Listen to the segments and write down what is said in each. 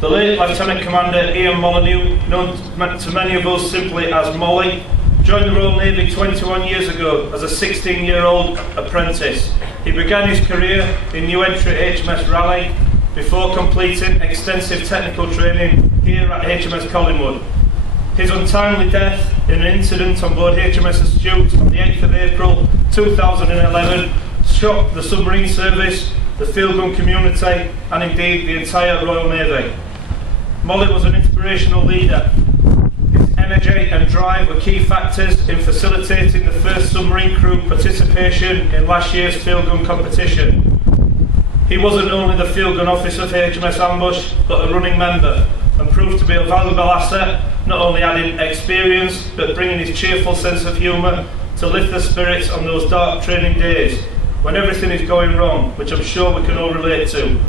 The late Lieutenant Commander Ian Molyneux, known to many of us simply as Molly, joined the Royal Navy 21 years ago as a 16-year-old apprentice. He began his career in new entry HMS Raleigh before completing extensive technical training here at HMS Collingwood. His untimely death in an incident on board HMS Astute on the 8th of April 2011 shocked the submarine service, the field gun community and indeed the entire Royal Navy. Molly was an inspirational leader. His energy and drive were key factors in facilitating the first submarine crew participation in last year's field gun competition. He wasn't only the field gun officer for HMS Ambush, but a running member, and proved to be a valuable asset, not only adding experience, but bringing his cheerful sense of humour to lift the spirits on those dark training days, when everything is going wrong, which I'm sure we can all relate to.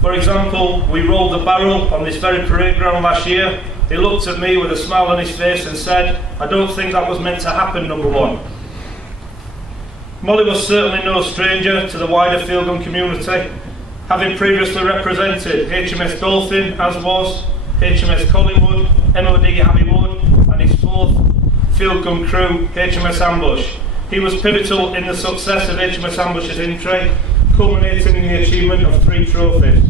For example, we rolled the barrel on this very parade ground last year. He looked at me with a smile on his face and said, "I don't think that was meant to happen, number one." Molly was certainly no stranger to the wider field gun community, having previously represented HMS Dolphin, as was HMS Collingwood, MOD Abbey Wood, and his fourth field gun crew, HMS Ambush. He was pivotal in the success of HMS Ambush's entry, culminating in the achievement of 3 trophies.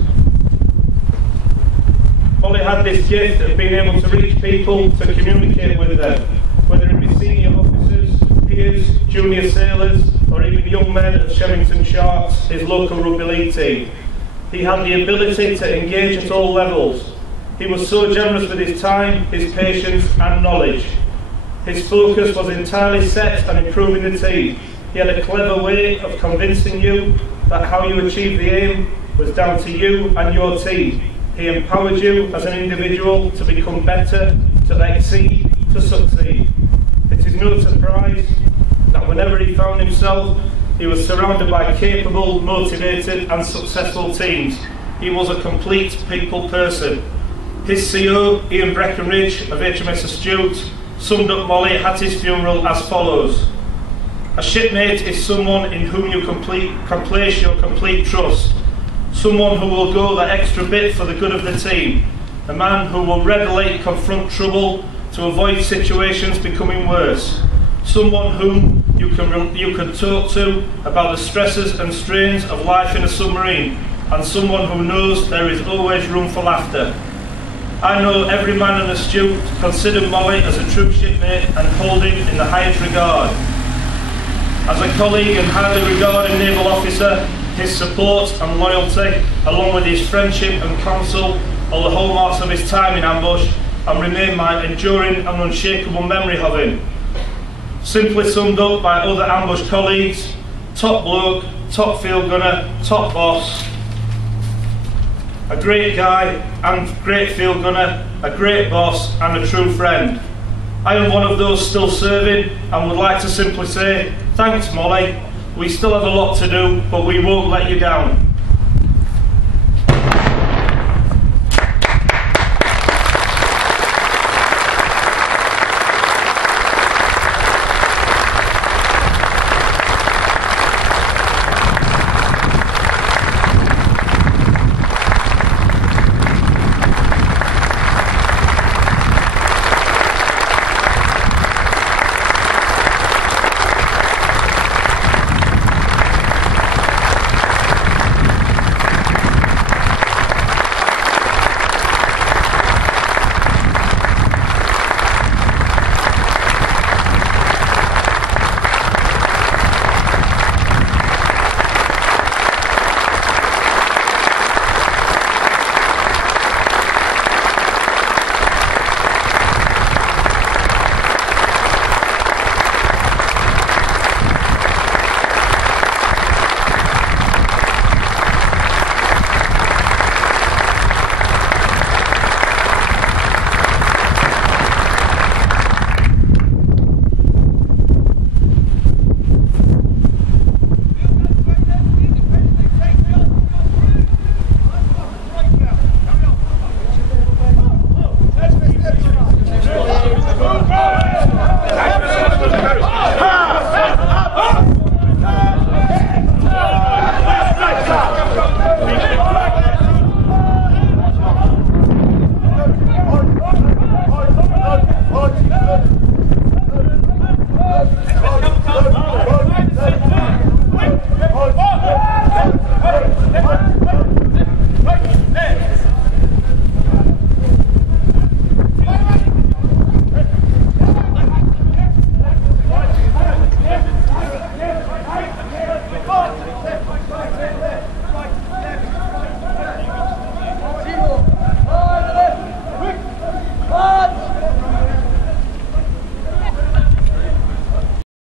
Molly had this gift of being able to reach people, to communicate with them, whether it be senior officers, peers, junior sailors, or even young men of Shevington Sharks, his local rugby league team. He had the ability to engage at all levels. He was so generous with his time, his patience and knowledge. His focus was entirely set on improving the team. He had a clever way of convincing you that how you achieved the aim was down to you and your team. He empowered you as an individual to become better, to exceed, to succeed. It is no surprise that whenever he found himself, he was surrounded by capable, motivated and successful teams. He was a complete people person. His CO, Ian Breckenridge of HMS Astute, summed up Molly at his funeral as follows: "A shipmate is someone in whom you can place your complete trust. Someone who will go that extra bit for the good of the team. A man who will readily confront trouble to avoid situations becoming worse. Someone whom you can talk to about the stresses and strains of life in a submarine, and someone who knows there is always room for laughter. I know every man in Astute considered Molly as a true shipmate and hold him in the highest regard. As a colleague and highly regarded naval officer, his support and loyalty, along with his friendship and counsel, are the hallmarks of his time in Ambush and remain my enduring and unshakable memory of him. Simply summed up by other Ambush colleagues: top bloke, top field gunner, top boss, a great guy and great field gunner, a great boss and a true friend. I am one of those still serving and would like to simply say, thanks Molly, we still have a lot to do, but we won't let you down."